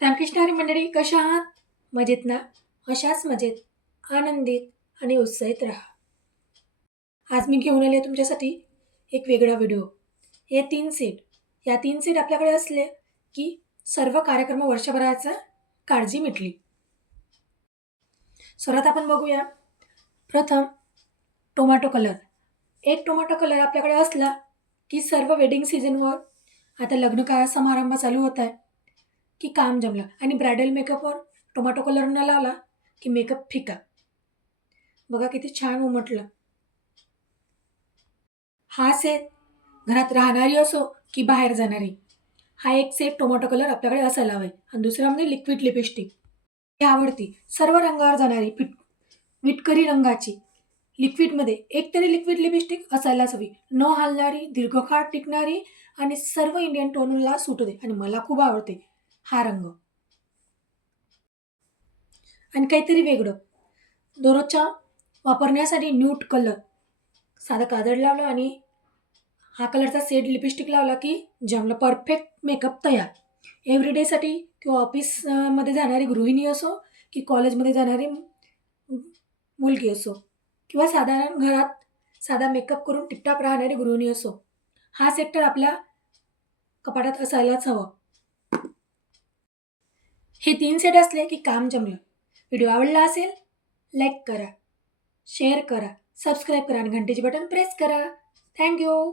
रामकृष्ण हरी मंडळी, कशा आहात? मजेत ना? अशाच मजेत, आनंदित आणि उत्साहित राहा. आज मी घेऊन आले तुमच्यासाठी एक वेगळा व्हिडिओ. हे 3 सेट. या 3 सेट आपल्याकडे असले की सर्व कार्यक्रम वर्षभराचा काळजी मिटली. सर्वात आपण बघूया. प्रथम टोमॅटो कलर. एक टोमॅटो कलर आपल्याकडे असला की सर्व वेडिंग सीझनवर आता लग्न समारंभ चालू होत आहे की काम जमलं. आणि ब्रायडल मेकअपवर टोमॅटो कलर न लावला की मेकअप फिका. बघा किती छान उमटलं. हा सेट घरात राहणारी असो की बाहेर जाणारी, हा एक सेट टोमॅटो कलर आपल्याकडे असायला हवा. आणि दुसरा म्हणजे लिक्विड लिपस्टिक. ही आवडती सर्व रंगावर जाणारी विटकरी रंगाची लिक्विडमध्ये एक तरी लिक्विड लिपस्टिक असायलाच हवी. न हलणारी, दीर्घकाळ टिकणारी आणि सर्व इंडियन टोनला सूट होते. आणि मला खूप आवडते हा रंग. आणि काहीतरी वेगळं दररोजच्या वापरण्यासाठी न्यूट कलर. साधा काजळ लावलं आणि हा कलरचा सेट लिपस्टिक लावला की जमलं. परफेक्ट मेकअप तयार. एव्हरीडेसाठी किंवा ऑफिसमध्ये जाणारी गृहिणी असो की कॉलेजमध्ये जाणारी मुलगी असो किंवा साधारण घरात साधा मेकअप करून टिपटाप राहणारी गृहिणी असो, हा सेट तर आपल्या कपाटात असायलाच हवं. हे 3 सेट असले की काम जमलं. व्हिडिओ आवडला असेल, लाईक करा, शेअर करा, सबस्क्राईब करा आणि घंटेची बटन प्रेस करा. थँक्यू.